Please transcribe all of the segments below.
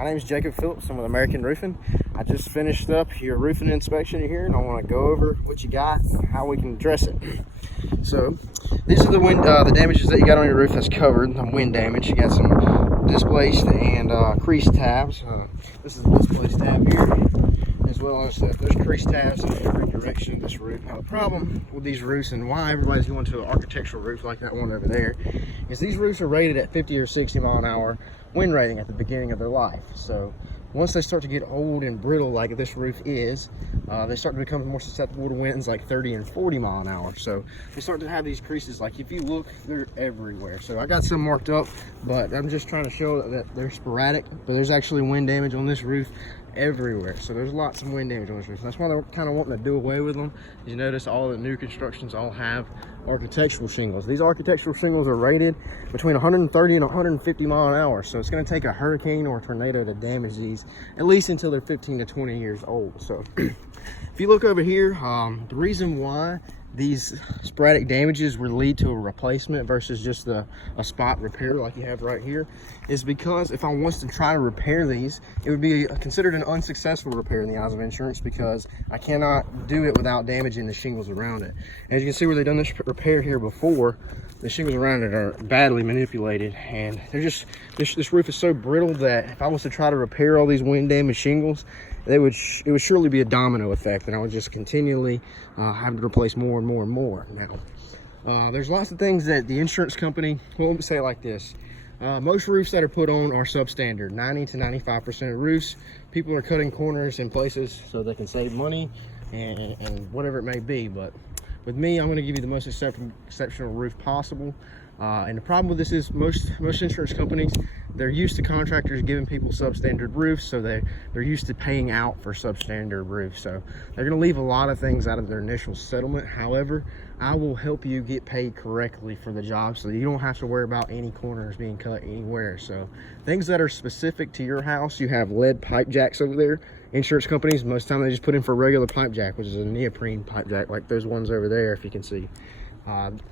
My name is Jacob Phillips. I'm with American Roofing. I just finished up your roofing inspection here, and I want to go over what you got and how we can address it. So these are the damages that you got on your roof that's covered. The wind damage. You got some displaced and creased tabs. This is the displaced tab here, as well as there's creased tabs in every direction of this roof. Now the problem with these roofs, and why everybody's going to an architectural roof like that one over there, is these roofs are rated at 50 or 60 mile an hour wind rating at the beginning of their life. So once they start to get old and brittle like this roof is, they start to become more susceptible to winds like 30 and 40 mile an hour. So they start to have these creases. Like if you look, they're everywhere. So I got some marked up, but I'm just trying to show that they're sporadic, but there's actually wind damage on this roof everywhere. So there's lots of wind damage on this roof. That's why they're kind of wanting to do away with them. You notice all the new constructions all have architectural shingles. These architectural shingles are rated between 130 and 150 mile an hour. So it's going to take a hurricane or a tornado to damage these, at least until they're 15 to 20 years old. So if you look over here, the reason why these sporadic damages would lead to a replacement versus just a spot repair like you have right here is because if I was to try to repair these, it would be considered an unsuccessful repair in the eyes of insurance, because I cannot do it without damaging the shingles around it. As you can see where they've done this repair here before, the shingles around it are badly manipulated, and they're just this roof is so brittle that if I was to try to repair all these wind damaged shingles, it would surely be a domino effect, and I would just continually have to replace more and more and more. Now, there's lots of things that the insurance company, well, let me say it like this. Most roofs that are put on are substandard. 90 to 95% of roofs, people are cutting corners in places so they can save money and whatever it may be. But with me, I'm going to give you the most exceptional roof possible. And the problem with this is most insurance companies, they're used to contractors giving people substandard roofs, so they're used to paying out for substandard roofs. So they're going to leave a lot of things out of their initial settlement. However, I will help you get paid correctly for the job, so you don't have to worry about any corners being cut anywhere. So things that are specific to your house, you have lead pipe jacks over there. Insurance companies, most of the time they just put in for a regular pipe jack, which is a neoprene pipe jack like those ones over there, if you can see.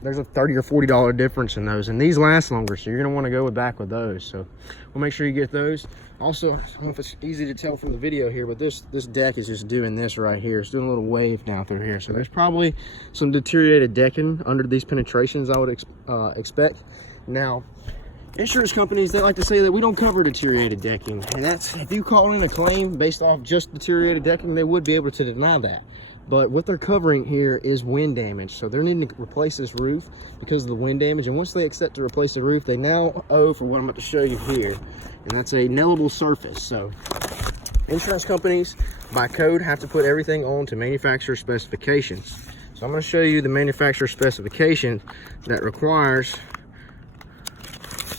There's a $30 or $40 difference in those, and these last longer, so you're going to want to go back with those. So we'll make sure you get those. Also, I don't know if it's easy to tell from the video here, but this deck is just doing this right here. It's doing a little wave down through here, so there's probably some deteriorated decking under these penetrations, I would expect. Now, insurance companies, they like to say that we don't cover deteriorated decking, and that's, if you call in a claim based off just deteriorated decking, they would be able to deny that. But what they're covering here is wind damage. So they're needing to replace this roof because of the wind damage. And once they accept to replace the roof, they now owe for what I'm about to show you here. And that's a nailable surface. So insurance companies, by code, have to put everything on to manufacturer specifications. So I'm going to show you the manufacturer specification that requires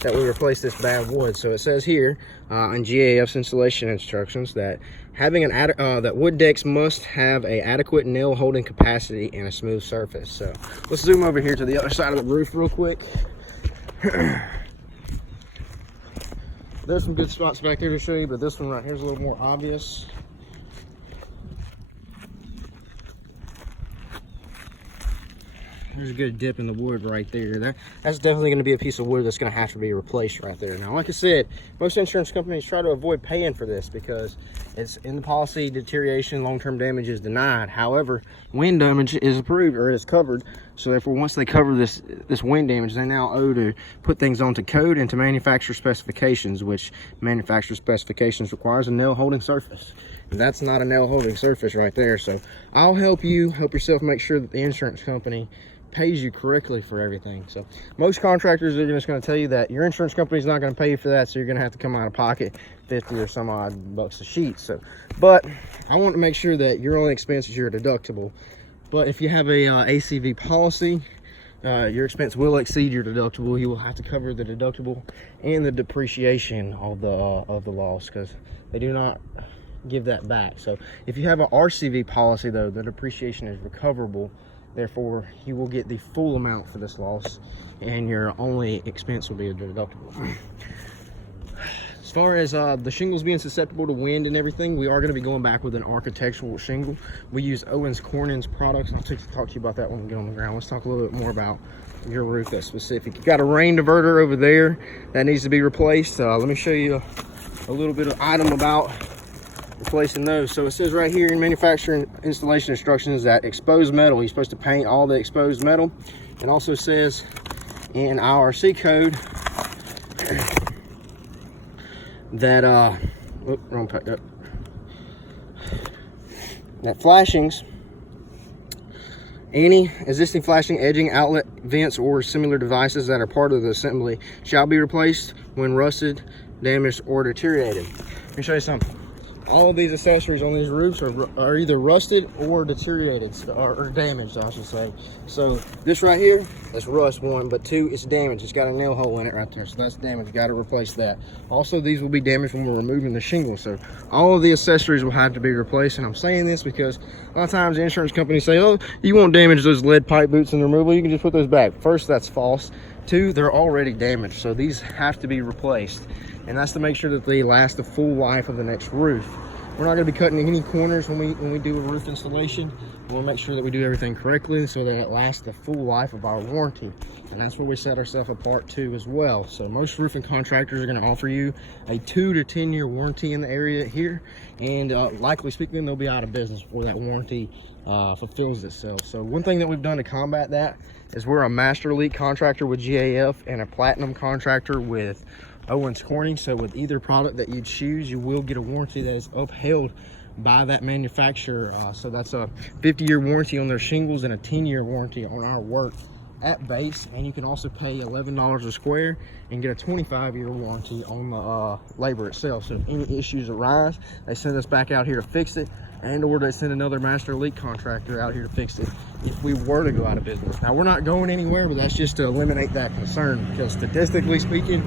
that we replace this bad wood. So it says here in GAF's installation instructions that having that wood decks must have a adequate nail holding capacity and a smooth surface. So let's zoom over here to the other side of the roof real quick. There's some good spots back there to show you, but this one right here is a little more obvious. There's a good dip in the wood right there. That's definitely going to be a piece of wood that's going to have to be replaced right there. Now, like I said, most insurance companies try to avoid paying for this because it's in the policy, deterioration, long-term damage is denied. However, wind damage is approved or is covered. So therefore, once they cover this wind damage, they now owe to put things onto code and to manufacturer specifications, which manufacturer specifications requires a nail holding surface. And that's not a nail holding surface right there. So I'll help yourself make sure that the insurance company pays you correctly for everything. So most contractors are just going to tell you that your insurance company is not going to pay you for that, so you're going to have to come out of pocket 50 or some odd bucks a sheet. So, but I want to make sure that your only expense is your deductible. But if you have a ACV policy, your expense will exceed your deductible. You will have to cover the deductible and the depreciation of the loss, because they do not give that back. So if you have an RCV policy, though, the depreciation is recoverable. Therefore, you will get the full amount for this loss, and your only expense will be a deductible. As far as the shingles being susceptible to wind and everything, we are going to be going back with an architectural shingle. We use Owens Corning's products. I'll talk to you about that when we get on the ground. Let's talk a little bit more about your roof that's specific. You got a rain diverter over there that needs to be replaced. Let me show you a little bit of item about replacing those. So it says right here in manufacturing installation instructions that exposed metal, you're supposed to paint all the exposed metal. It also says in IRC code that that flashings, any existing flashing, edging, outlet, vents, or similar devices that are part of the assembly shall be replaced when rusted, damaged, or deteriorated. Let me show you something. All of these accessories on these roofs are either rusted or deteriorated, or damaged, I should say. So this right here, that's rust, one, but two, it's damaged. It's got a nail hole in it right there, so that's damaged. Got to replace that. Also, these will be damaged when we're removing the shingle, so all of the accessories will have to be replaced. And I'm saying this because a lot of times the insurance companies say, oh, you won't damage those lead pipe boots in the removal, you can just put those back. First, that's false. Two, they're already damaged, so these have to be replaced. And that's to make sure that they last the full life of the next roof. We're not going to be cutting any corners when we do a roof installation. We'll make sure that we do everything correctly so that it lasts the full life of our warranty. And that's where we set ourselves apart too as well. So most roofing contractors are going to offer you a 2 to 10 year warranty in the area here. And likely speaking, they'll be out of business before that warranty fulfills itself. So one thing that we've done to combat that is we're a master elite contractor with GAF and a platinum contractor with Owens Corning. So with either product that you choose, you will get a warranty that is upheld by that manufacturer. So that's a 50-year warranty on their shingles and a 10-year warranty on our work at base. And you can also pay $11 a square and get a 25-year warranty on the labor itself. So if any issues arise, they send us back out here to fix it, and or they send another master elite contractor out here to fix it if we were to go out of business. Now, we're not going anywhere, but that's just to eliminate that concern, because statistically speaking,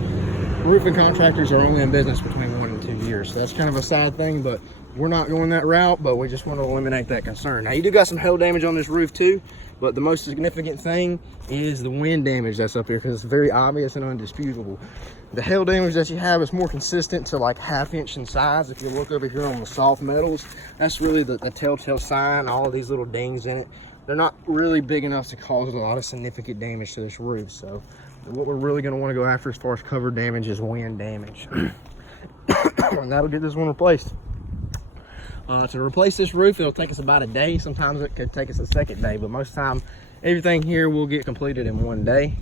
roofing contractors are only in business between 1 and 2 years. So that's kind of a sad thing, but we're not going that route, but we just want to eliminate that concern. Now, you do got some hail damage on this roof too, but the most significant thing is the wind damage that's up here, because it's very obvious and undisputable. The hail damage that you have is more consistent to like 1/2 inch in size. If you look over here on the soft metals, that's really the telltale sign. All of these little dings in it, they're not really big enough to cause a lot of significant damage to this roof. So what we're really going to want to go after as far as cover damage is wind damage. And that'll get this one replaced. To replace this roof, it'll take us about a day. Sometimes it could take us a second day, but most of the time everything here will get completed in 1 day.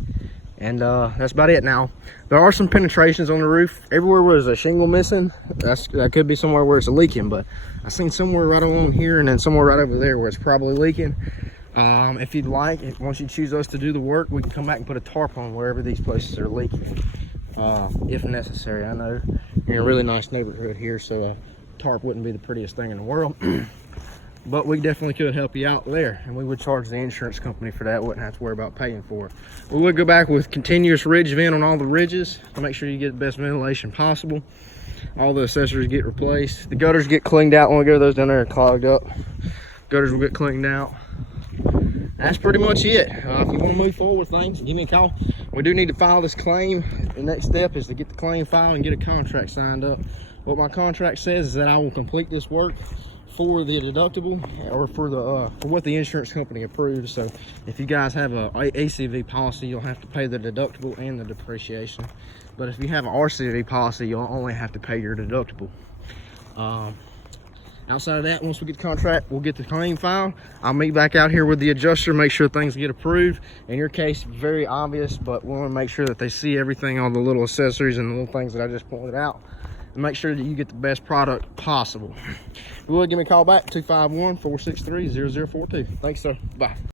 And that's about it. Now, there are some penetrations on the roof. Everywhere where there's a shingle missing, that could be somewhere where it's leaking, but I've seen somewhere right along here and then somewhere right over there where it's probably leaking. If you'd like, once you choose us to do the work, we can come back and put a tarp on wherever these places are leaking, if necessary. I know you're in a really nice neighborhood here, so a tarp wouldn't be the prettiest thing in the world. But we definitely could help you out there, and we would charge the insurance company for that. Wouldn't have to worry about paying for it. We would go back with continuous ridge vent on all the ridges to make sure you get the best ventilation possible. All the accessories get replaced. The gutters get cleaned out when we go. Those down there are clogged up. Gutters will get cleaned out. That's pretty much it. If you want to move forward with things, give me a call. We do need to file this claim. The next step is to get the claim filed and get a contract signed up. What my contract says is that I will complete this work for the deductible, or for what the insurance company approves. So if you guys have a ACV policy, you'll have to pay the deductible and the depreciation. But if you have an RCV policy, you'll only have to pay your deductible. Outside of that, once we get the contract, we'll get the claim filed. I'll meet back out here with the adjuster, make sure things get approved. In your case, very obvious, but we want to make sure that they see everything, all the little accessories and the little things that I just pointed out, and make sure that you get the best product possible. If you will, give me a call back, 251-463-0042. Thanks, sir. Bye.